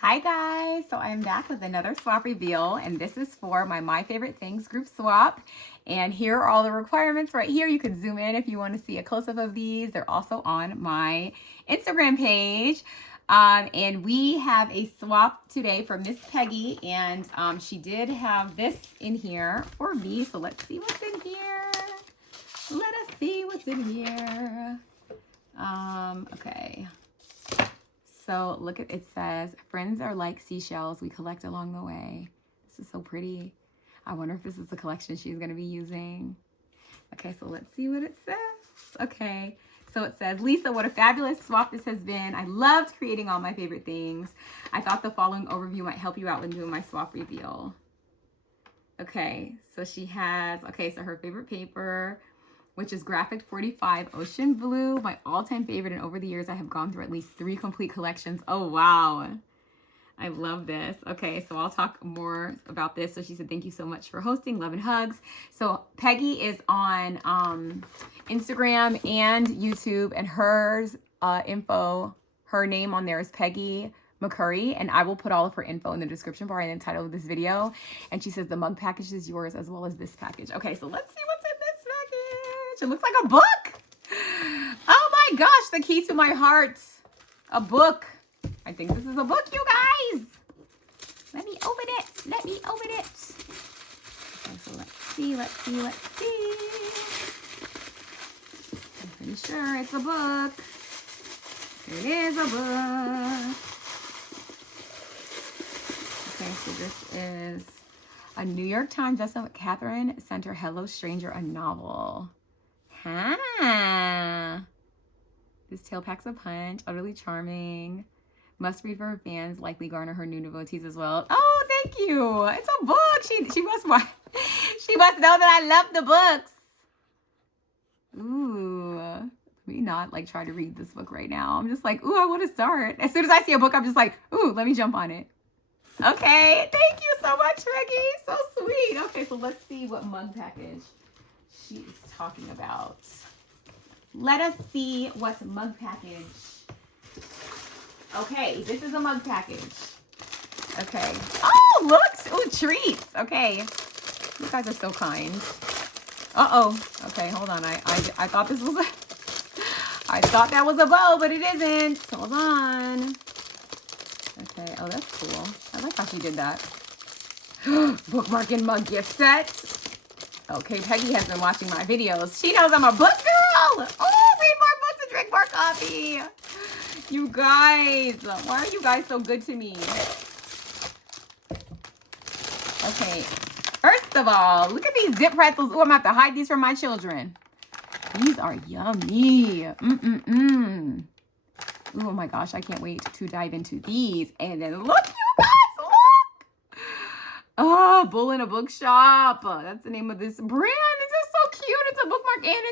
Hi guys, so I'm back with another swap reveal, and this is for my Favorite Things group swap. And here are all the requirements right here. You can zoom in if you want to see a close-up of these. They're also on my Instagram page. And we have a swap today from Miss Peggy, and she did have this in here for me. So let's see what's in here. Let us see what's in here. Okay. So look at it, says, friends are like seashells we collect along the way. This is so pretty. I wonder if this is the collection she's going to be using. Okay, so let's see what it says. Okay, so it says, Lisa, what a fabulous swap this has been. I loved creating all my favorite things. I thought the following overview might help you out when doing my swap reveal. Okay, so she has, okay, so her favorite paper, which is Graphic 45 Ocean Blue, my all-time favorite. And over the years, I have gone through at least 3 complete collections. Oh, wow. I love this. Okay, so I'll talk more about this. So she said, thank you so much for hosting. Love and hugs. So Peggy is on Instagram and YouTube, and hers her name on there is Peggy McCurry, and I will put all of her info in the description bar and the title of this video. And she says the mug package is yours as well as this package. Okay, so let's see what's in this package. It looks like a book. Oh my gosh, the key to my heart. A book. I think this is a book, you guys. Let me open it. Let me open it. Okay, so let's see. I'm pretty sure it's a book. It is a book. Okay, so this is a New York Times bestseller, Catherine Center, Hello Stranger, a novel. Huh. This tale packs a punch, utterly charming. Must read for her fans, likely garner her new devotees as well. Oh, thank you. It's a book. She must know that I love the books. Ooh. Let me not like try to read this book right now. I'm just like, ooh, I want to start. As soon as I see a book, I'm just like, ooh, let me jump on it. Okay, thank you so much, Peggy. So sweet. Okay, so let's see what mug package she is talking about. Let us see what mug package. Okay, this is a mug package. Okay. Oh, look. Ooh, treats. Okay. You guys are so kind. Uh-oh. Okay, hold on. I thought this was a... I thought that was a bow, but it isn't. Hold on. Okay. Oh, that's cool. I like how she did that. Bookmark and mug gift set. Okay, Peggy has been watching my videos. She knows I'm a book girl. Oh, read more books and drink more coffee. You guys, why are you guys so good to me? Okay, first of all, look at these zip pretzels. Oh, I'm going to have to hide these from my children. These are yummy. Oh my gosh, I can't wait to dive into these. And then look, you guys, look. Oh, Bull in a Bookshop. That's the name of this brand. These are so cute. It's a bookmark and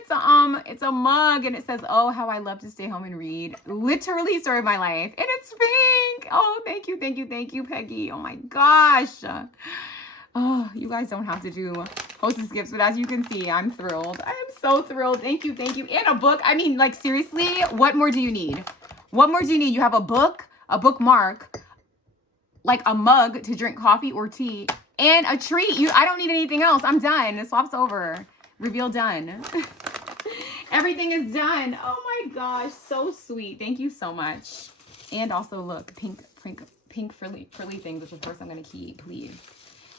it's a mug, and it says, oh, how I love to stay home and read. Literally story of my life. And it's pink. Oh, thank you, Peggy. Oh my gosh. Oh, you guys don't have to do hostess gifts, but as you can see, I'm thrilled. I am so thrilled. Thank you. And a book. I mean, like, seriously, what more do you need? What more do you need? You have a book, a bookmark, like a mug to drink coffee or tea, and a treat. I don't need anything else. I'm done. The swap's over. Reveal done. Everything is done. Oh my gosh, so sweet. Thank you so much. And also, look, pink frilly things, which of course I'm gonna keep. Please,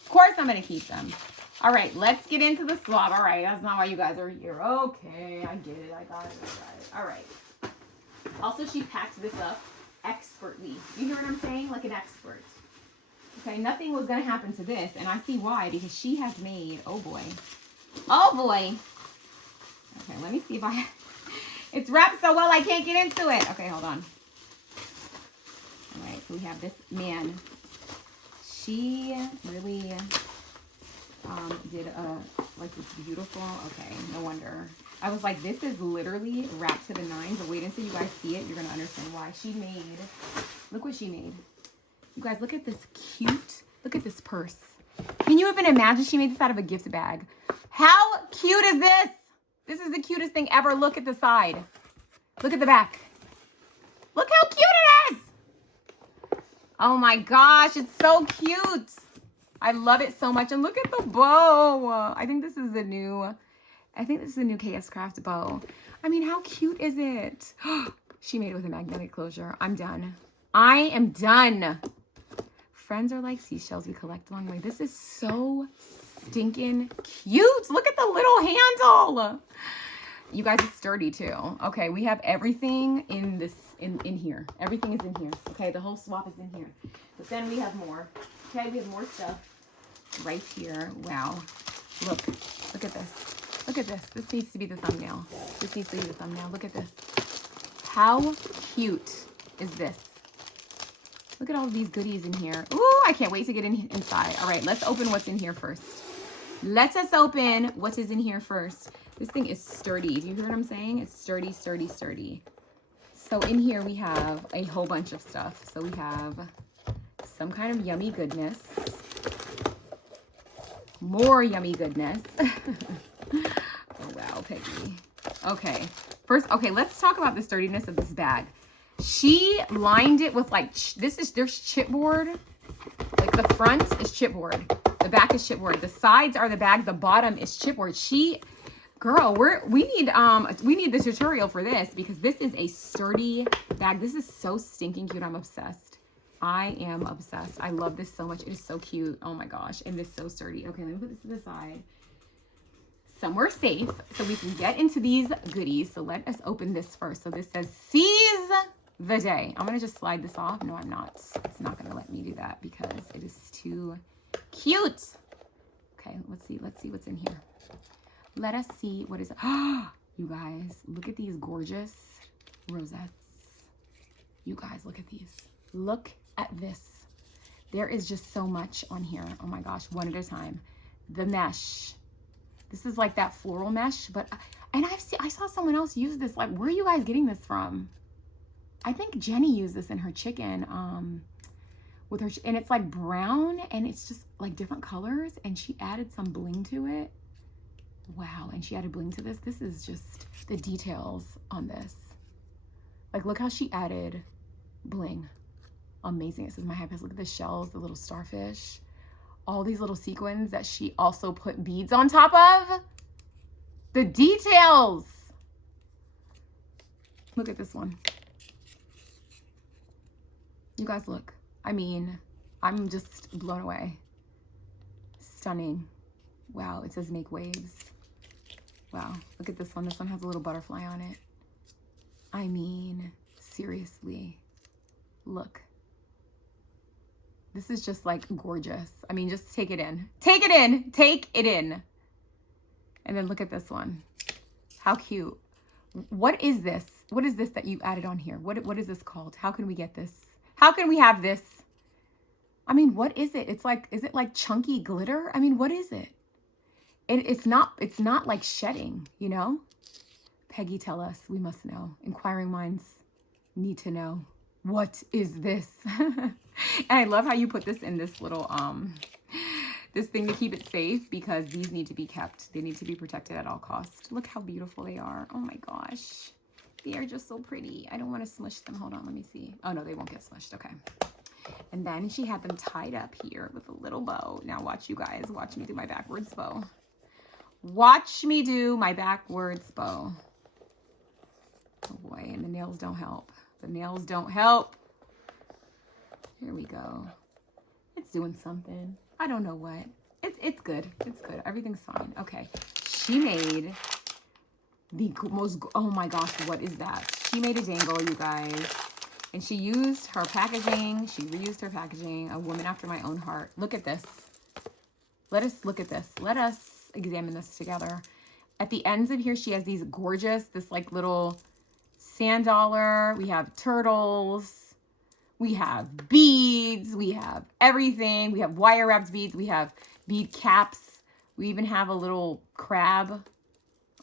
of course I'm gonna keep them. All right, let's get into the swap. All right, that's not why you guys are here. Okay, I get it. I got it. All right. Also, she packed this up expertly. You hear what I'm saying? Like an expert. Okay, nothing was going to happen to this, and I see why, because she has made, oh boy. Okay, let me see if it's wrapped so well I can't get into it. Okay, hold on. All right, so we have this, man. She really did like this beautiful, okay, no wonder. I was like, this is literally wrapped to the nines, but wait until you guys see it. You're going to understand why. Look what she made. You guys, look at this look at this purse. Can you even imagine she made this out of a gift bag? How cute is this? This is the cutest thing ever. Look at the side. Look at the back. Look how cute it is. Oh my gosh, it's so cute. I love it so much. And look at the bow. I think this is the new KS Craft bow. I mean, how cute is it? She made it with a magnetic closure. I'm done. I am done. Friends are like seashells we collect along the way. This is so stinking cute. Look at the little handle. You guys, it's sturdy too. Okay, we have everything in this in here. Everything is in here. Okay, the whole swap is in here. But then we have more. Okay, we have more stuff right here. Wow. Look at this. Look at this. This needs to be the thumbnail. This needs to be the thumbnail. Look at this. How cute is this? Look at all of these goodies in here. Ooh, I can't wait to get inside. All right, let's open what's in here first. Let us open what is in here first. This thing is sturdy. Do you hear what I'm saying? It's sturdy, sturdy, sturdy. So in here we have a whole bunch of stuff. So we have some kind of yummy goodness. More yummy goodness. Oh, wow, Peggy. Okay. First, okay, let's talk about the sturdiness of this bag. She lined it with like, there's chipboard. Like the front is chipboard. The back is chipboard. The sides are the bag. The bottom is chipboard. Girl, we need the tutorial for this because this is a sturdy bag. This is so stinking cute. I'm obsessed. I am obsessed. I love this so much. It is so cute. Oh my gosh. And it's so sturdy. Okay, let me put this to the side. Somewhere safe so we can get into these goodies. So let us open this first. So this says seize the day. I'm going to just slide this off. No, I'm not. It's not going to let me do that because it is too cute. Okay, let's see what's in here. Let us see what is. You guys, look at these gorgeous rosettes. You guys, look at these. Look at this. There is just so much on here. Oh my gosh, one at a time. The mesh. This is like that floral mesh, but I saw someone else use this. Like, where are you guys getting this from? I think Jenny used this in her chicken with her, and it's like brown and it's just like different colors, and she added some bling to it. Wow, and she added bling to this. This is just the details on this. Like, look how she added bling. Amazing. It says my happiness. Look at the shells, the little starfish. All these little sequins that she also put beads on top of. The details. Look at this one. You guys look. I mean, I'm just blown away. Stunning. Wow, it says make waves. Wow, look at this one. This one has a little butterfly on it. I mean, seriously, look. This is just like gorgeous. I mean, just take it in. Take it in. Take it in. And then look at this one. How cute. What is this? What is this that you added on here? What is this called? How can we get this? How can we have this? I mean, what is it? It's like, is it like chunky glitter? I mean, what is it? It's not like shedding, you know? Peggy, tell us. We must know. Inquiring minds need to know. What is this? And I love how you put this in this little, this thing to keep it safe, because these need to be kept. They need to be protected at all costs. Look how beautiful they are. Oh my gosh. They are just so pretty. I don't want to smush them. Hold on, let me see. Oh no, they won't get smushed. Okay. And then she had them tied up here with a little bow. Now watch, you guys. Watch me do my backwards bow. Watch me do my backwards bow. Oh boy, and the nails don't help. The nails don't help. Here we go. It's doing something. I don't know what. It's good. It's good. Everything's fine. Okay. She made the most, oh my gosh, what is that? She made a dangle, you guys. And she used her packaging. She reused her packaging. A woman after my own heart. Look at this. Let us look at this. Let us examine this together. At the ends of here, she has these gorgeous, this like little sandaler. We have turtles. We have beads. We have everything. We have wire wrapped beads. We have bead caps. We even have a little crab.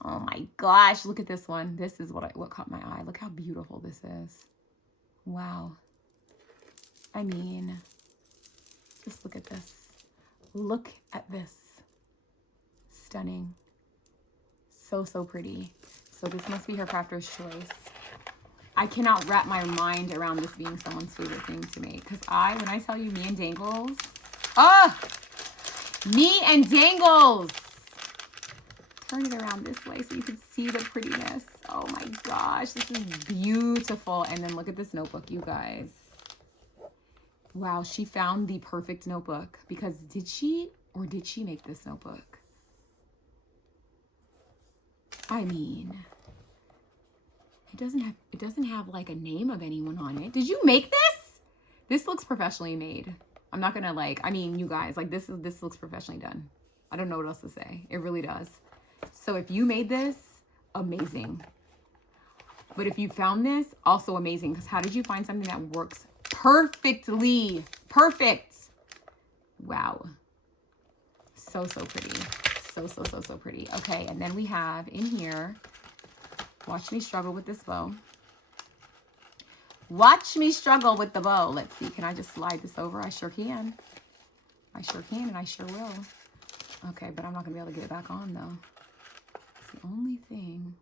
Oh my gosh, look at this one. This is what caught my eye. Look how beautiful this is. Wow. I mean, just look at this. Look at this. Stunning. So, so pretty. So this must be her crafter's choice. I cannot wrap my mind around this being someone's favorite thing to make. Because when I tell you me and dangles, me and dangles. Turn it around this way so you can see the prettiness. Oh my gosh, this is beautiful. And then look at this notebook, you guys. Wow, she found the perfect notebook. Because did she make this notebook? I mean, it doesn't have like a name of anyone on it. Did you make this? This looks professionally made. I'm not gonna you guys, like this looks professionally done. I don't know what else to say. It really does. So if you made this, amazing. But if you found this, also amazing. Because how did you find something that works perfectly? Perfect. Wow. So pretty. So pretty. Okay, and then we have in here, watch me struggle with this bow. Watch me struggle with the bow. Let's see, can I just slide this over? I sure can. I sure can, and I sure will. Okay, but I'm not gonna be able to get it back on though. It's the only thing.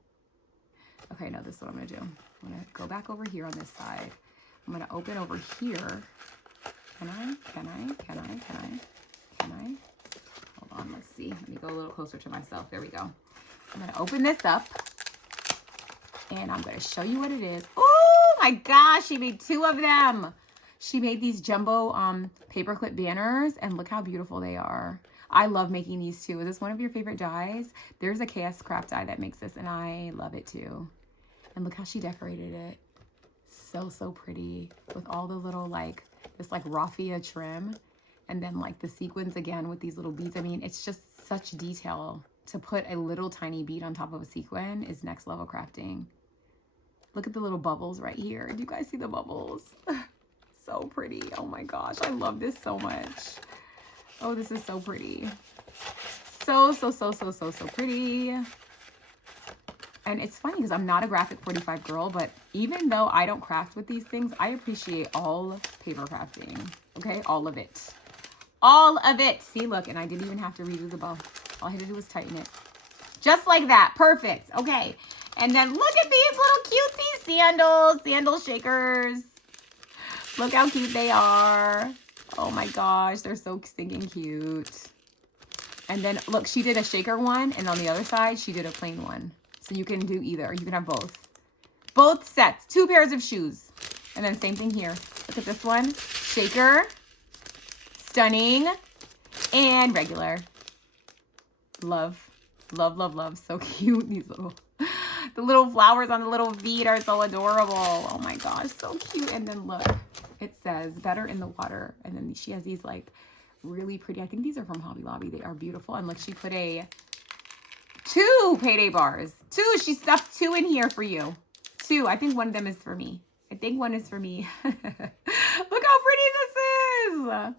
Okay, no, this is what I'm gonna do. I'm gonna go back over here on this side. I'm gonna open over here. Can I? Hold on, let's see. Let me go a little closer to myself. There we go. I'm gonna open this up and I'm gonna show you what it is. Oh my gosh, she made 2 of them. She made these jumbo paperclip banners and look how beautiful they are. I love making these too. Is this one of your favorite dies? There's a KS Craft die that makes this and I love it too. And look how she decorated it. So pretty with all the little this raffia trim and then the sequins again with these little beads. I mean, it's just such detail. To put a little tiny bead on top of a sequin is next level crafting. Look at the little bubbles right here. Do you guys see the bubbles? So pretty. Oh my gosh, I love this so much. Oh, this is so pretty. So pretty. And it's funny because I'm not a graphic 45 girl, but even though I don't craft with these things, I appreciate all paper crafting. Okay, all of it. All of it. See, look, and I didn't even have to redo the bow. All I had to do was tighten it. Just like that. Perfect. Okay. And then look at these little cutesy sandals. Sandal shakers. Look how cute they are. Oh my gosh. They're so stinking cute. And then look, she did a shaker one. And on the other side, she did a plain one. So you can do either. You can have both. Both sets. 2 pairs of shoes. And then same thing here. Look at this one. Shaker. Stunning. And regular. Love. So cute. These the little flowers on the little feet are so adorable. Oh my gosh, so cute. And then look, it says better in the water. And then she has these really pretty, I think these are from Hobby Lobby. They are beautiful. And look, she put 2 payday bars. 2, she stuffed 2 in here for you. 2, I think one of them is for me. Look how pretty this is.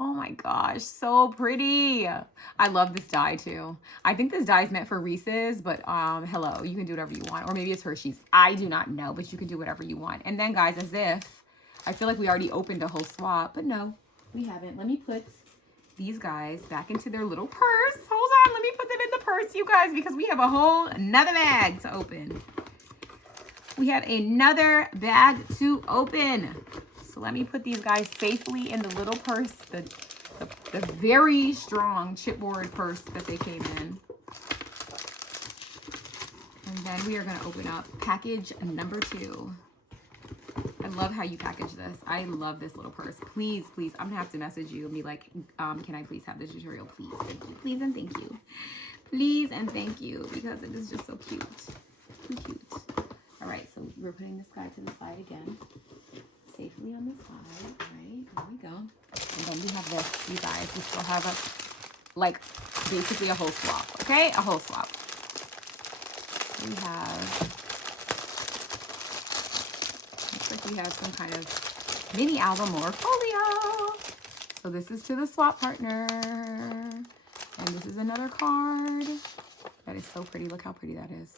Oh my gosh, so pretty. I love this die too. I think this die is meant for Reese's, but hello, you can do whatever you want. Or maybe it's Hershey's. I do not know, but you can do whatever you want. And then guys, as if, I feel like we already opened a whole swap, but no, we haven't. Let me put these guys back into their little purse. Hold on, let me put them in the purse, you guys, because we have a whole another bag to open. We have another bag to open. So let me put these guys safely in the little purse, the very strong chipboard purse that they came in. And then we are going to open up package number 2. I love how you package this. I love this little purse. Please, I'm going to have to message you and be like, can I please have this tutorial? Please, thank you. Please and thank you. Please and thank you, because it is just so cute. So cute. All right, so we're putting this guy to the side again. Safely on this side. All right, there we go. And then we have this, you guys. We still have basically a whole swap. Okay, a whole swap. We have, looks like we have some kind of mini album or folio. So this is to the swap partner. And this is another card. That is so pretty. Look how pretty that is.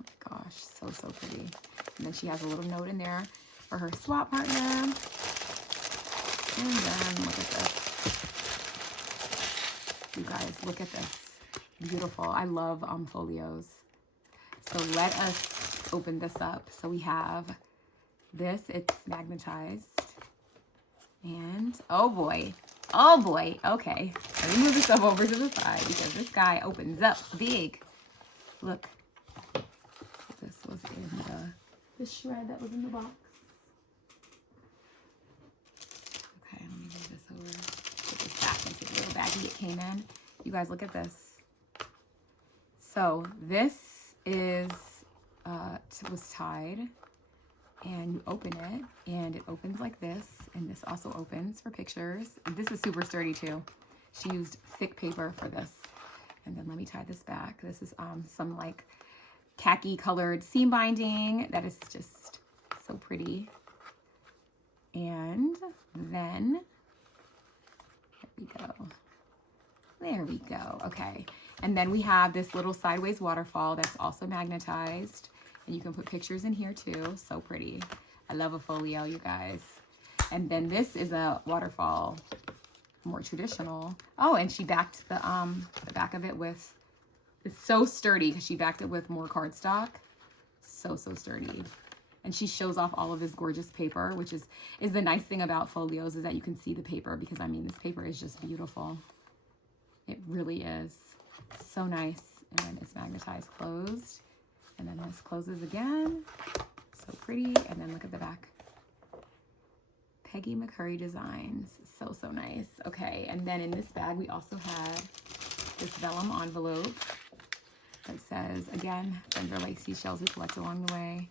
Oh my gosh, so pretty. And then she has a little note in there for her swap partner. And then look at this. You guys, look at this. Beautiful. I love folios. So let us open this up. So we have this, it's magnetized. And oh boy, okay. Let me move this stuff over to the side because this guy opens up big. Look, this was in the shred that was in the box. Okay, let me move this over. Put this back into the little baggie it came in. You guys, look at this. So this is was tied, and you open it, and it opens like this, and this also opens for pictures. This is super sturdy too. She used thick paper for this. And then let me tie this back. This is some like khaki colored seam binding that is just so pretty. And then there we go. Okay. And then we have this little sideways waterfall that's also magnetized, and you can put pictures in here too. So pretty. I love a folio, you guys. And then this is a waterfall, more traditional. Oh, and she backed the back of it with, it's so sturdy because she backed it with more cardstock. So sturdy. And she shows off all of this gorgeous paper, which is the nice thing about folios, is that you can see the paper, because I mean, this paper is just beautiful. It really is. So nice. And then it's magnetized closed. And then this closes again. So pretty. And then look at the back. Peggy McCurry Designs. So nice. Okay. And then in this bag, we also have this vellum envelope that says, again, Sandra likes seashells we collect along the way.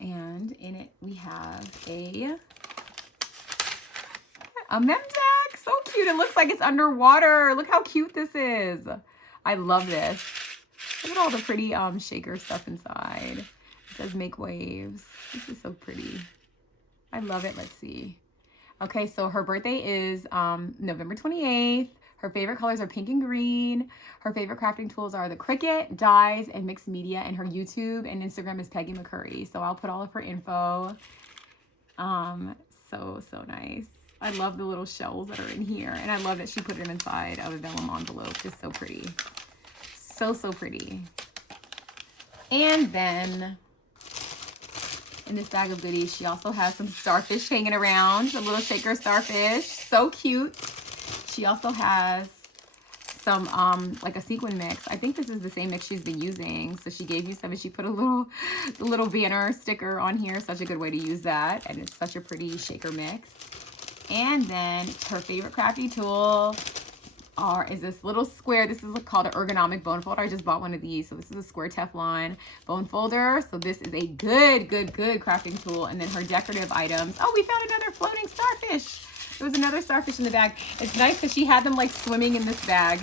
And in it, we have a mem tag. So cute. It looks like it's underwater. Look how cute this is. I love this. Look at all the pretty shaker stuff inside. It says make waves. This is so pretty. I love it. Let's see. Okay, so her birthday is November 28th. Her favorite colors are pink and green. Her favorite crafting tools are the Cricut, dyes, and mixed media. And her YouTube and Instagram is Peggy McCurry. So I'll put all of her info. So nice. I love the little shells that are in here. And I love that she put them inside of a vellum envelope. Just so pretty. So pretty. And then in this bag of goodies, she also has some starfish hanging around. A little shaker starfish. So cute. She also has some like a sequin mix. I think this is the same mix she's been using. So she gave you some, and she put a little banner sticker on here. Such a good way to use that. And it's such a pretty shaker mix. And then her favorite crafty tool is this little square. This is called an ergonomic bone folder. I just bought one of these. So this is a square Teflon bone folder. So this is a good crafting tool. And then her decorative items. Oh, we found another floating starfish. There was another starfish in the bag. It's nice because she had them like swimming in this bag.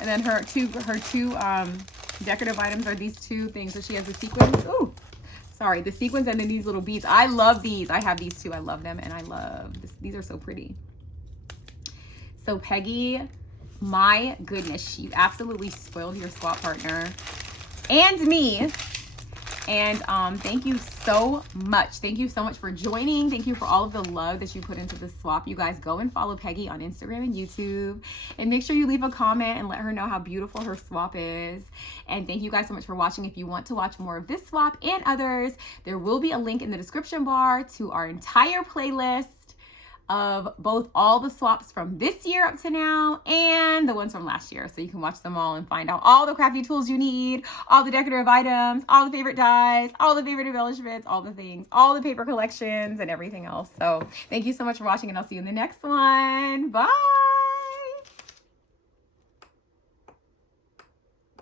And then her two decorative items are these two things. So she has the sequins. Ooh, sorry, the sequins, and then these little beads. I love these. I have these too. I love them, and I love this. These are so pretty. So Peggy, my goodness, she absolutely spoiled your swap partner and me. And thank you so much. Thank you so much for joining. Thank you for all of the love that you put into the swap. You guys go and follow Peggy on Instagram and YouTube, and make sure you leave a comment and let her know how beautiful her swap is. And thank you guys so much for watching. If you want to watch more of this swap and others, there will be a link in the description bar to our entire playlist of both all the swaps from this year up to now and the ones from last year. So you can watch them all and find out all the crafty tools you need, all the decorative items, all the favorite dyes, all the favorite embellishments, all the things, all the paper collections, and everything else. So thank you so much for watching, and I'll see you in the next one. Bye.